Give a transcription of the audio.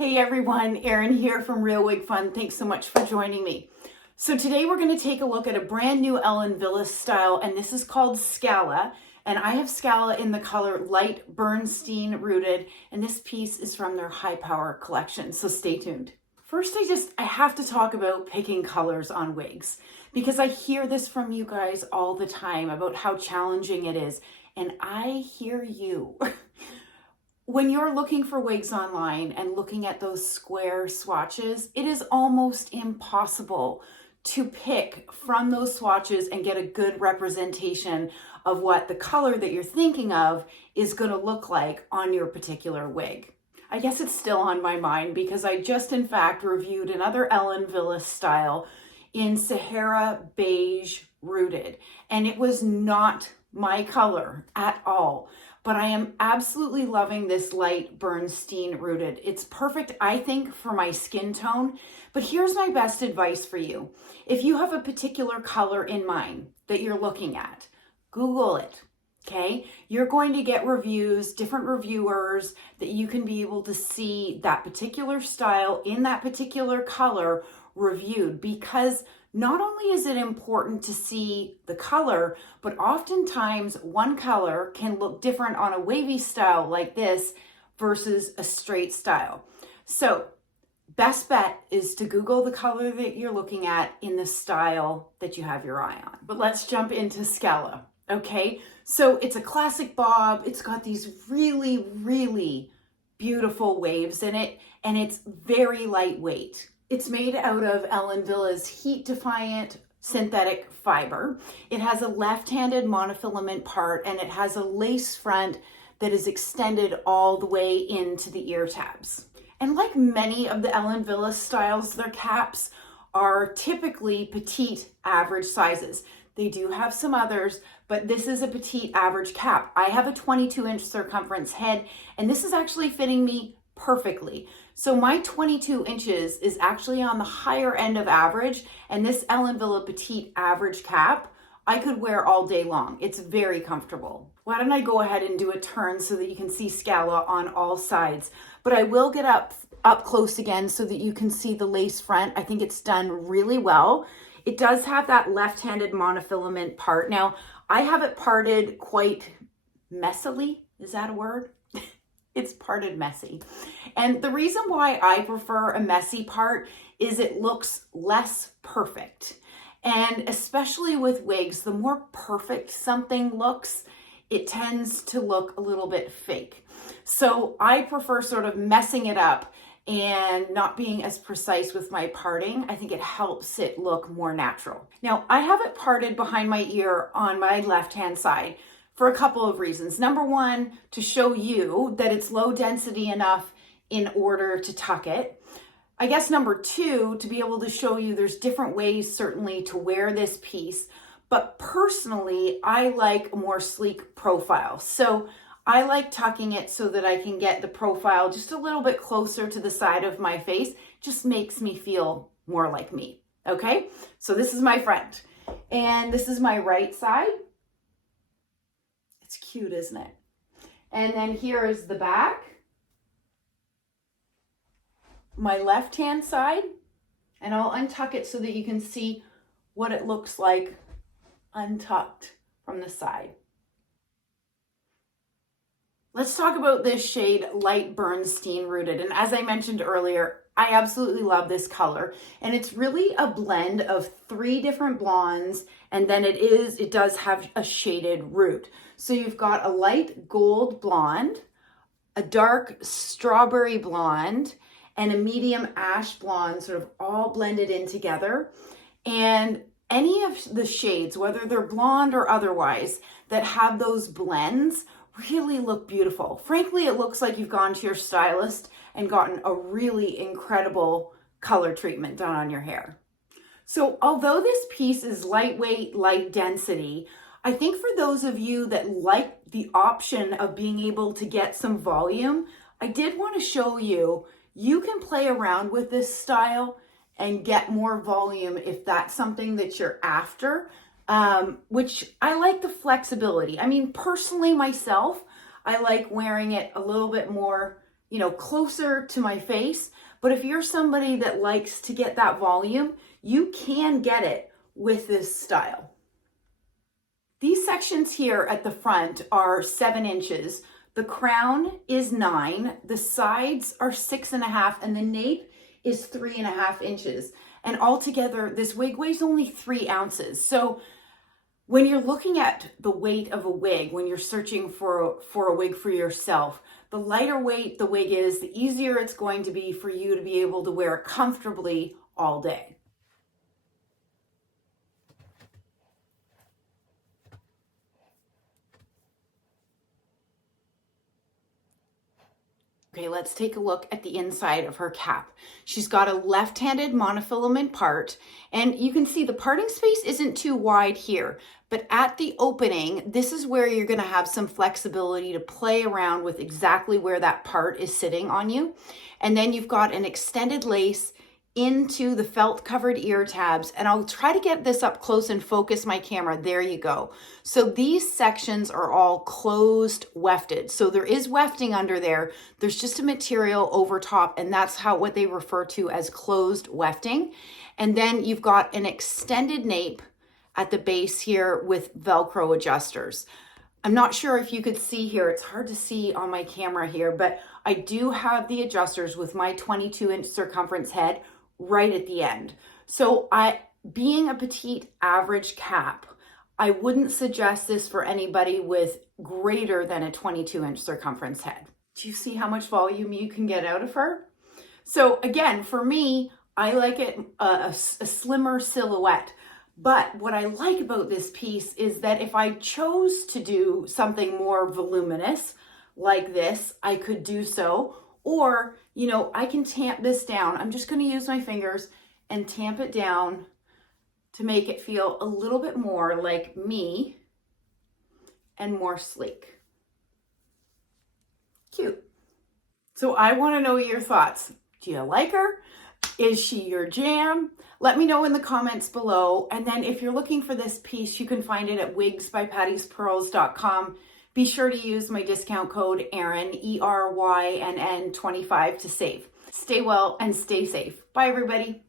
Hey everyone, Erin here from Real Wig Fun. Thanks so much for joining me. So today we're going to take a look at a brand new Ellen Willis style, and this is called Scala. And I have Scala in the color Light Bernstein Rooted, and this piece is from their High Power collection, so stay tuned. First, I have to talk about picking colors on wigs, because I hear this from you guys all the time about how challenging it is, and I hear you. When you're looking for wigs online and looking at those square swatches, it is almost impossible to pick from those swatches and get a good representation of what the color that you're thinking of is going to look like on your particular wig. I guess it's still on my mind because I just in fact reviewed another Ellen Willis style in Sahara Beige Rooted, and it was not my color at all. But I am absolutely loving this Light Bernstein Rooted. It's perfect, I think, for my skin tone. But here's my best advice for you. If you have a particular color in mind that you're looking at, Google it, okay? You're going to get reviews, different reviewers, that you can be able to see that particular style in that particular color reviewed, because not only is it important to see the color, but oftentimes one color can look different on a wavy style like this versus a straight style. So best bet is to Google the color that you're looking at in the style that you have your eye on. But let's jump into Scala, okay? So it's a classic bob. It's got these really, really beautiful waves in it, and it's very lightweight. It's made out of Ellen Willis heat-defiant synthetic fiber. It has a left-handed monofilament part, and it has a lace front that is extended all the way into the ear tabs. And like many of the Ellen Willis styles, their caps are typically petite average sizes. They do have some others, but this is a petite average cap. I have a 22-inch circumference head, and this is actually fitting me perfectly. So my 22 inches is actually on the higher end of average, and this Ellen Willis Petite average cap, I could wear all day long. It's very comfortable. Why don't I go ahead and do a turn so that you can see Scala on all sides, but I will get up close again so that you can see the lace front. I think it's done really well. It does have that left-handed monofilament part. Now, I have it parted quite messily. Is that a word? It's parted messy. And the reason why I prefer a messy part is it looks less perfect. And especially with wigs, the more perfect something looks, it tends to look a little bit fake. So I prefer sort of messing it up and not being as precise with my parting. I think it helps it look more natural. Now, I have it parted behind my ear on my left-hand side for a couple of reasons. Number one, to show you that it's low density enough in order to tuck it. I guess number two, to be able to show you there's different ways certainly to wear this piece, but personally, I like a more sleek profile. So I like tucking it so that I can get the profile just a little bit closer to the side of my face. Just makes me feel more like me, okay? So this is my front, and this is my right side. It's cute, isn't it? And then here is the back, my left-hand side, and I'll untuck it so that you can see what it looks like untucked from the side. Let's talk about this shade, Light Bernstein Rooted. And as I mentioned earlier, I absolutely love this color. And it's really a blend of 3 different blondes, and then it does have a shaded root. So you've got a light gold blonde, a dark strawberry blonde, and a medium ash blonde, sort of all blended in together. And any of the shades, whether they're blonde or otherwise, that have those blends really look beautiful. Frankly, it looks like you've gone to your stylist and gotten a really incredible color treatment done on your hair. So although this piece is lightweight, light density, I think for those of you that like the option of being able to get some volume, I did want to show you, you can play around with this style and get more volume if that's something that you're after. Which I like the flexibility. I mean, personally myself, I like wearing it a little bit more closer to my face. But if you're somebody that likes to get that volume, you can get it with this style. These sections here at the front are 7 inches. The crown is 9, the sides are 6.5, and the nape is 3.5 inches. And altogether, this wig weighs only 3 ounces. So when you're looking at the weight of a wig, when you're searching for a wig for yourself, the lighter weight the wig is, the easier it's going to be for you to be able to wear it comfortably all day. Okay, let's take a look at the inside of her cap. She's got a left-handed monofilament part, and you can see the parting space isn't too wide here, but at the opening, this is where you're gonna have some flexibility to play around with exactly where that part is sitting on you. And then you've got an extended lace into the felt covered ear tabs, and I'll try to get this up close and focus my camera. There you go. So these sections are all closed wefted. So there is wefting under there. There's just a material over top, and that's what they refer to as closed wefting. And then you've got an extended nape at the base here with Velcro adjusters. I'm not sure if you could see here, it's hard to see on my camera here, but I do have the adjusters with my 22-inch circumference head right at the end. So being a petite average cap, I wouldn't suggest this for anybody with greater than a 22-inch circumference head. Do you see how much volume you can get out of her? So again, for me, I like it a slimmer silhouette. But what I like about this piece is that if I chose to do something more voluminous like this, I could do so. Or, I can tamp this down. I'm just going to use my fingers and tamp it down to make it feel a little bit more like me and more sleek. Cute. So I want to know your thoughts. Do you like her? Is she your jam? Let me know in the comments below. And then if you're looking for this piece, you can find it at wigsbypattiespearls.com. Be sure to use my discount code ERYNN, ERYNN 25 to save. Stay well and stay safe. Bye, everybody.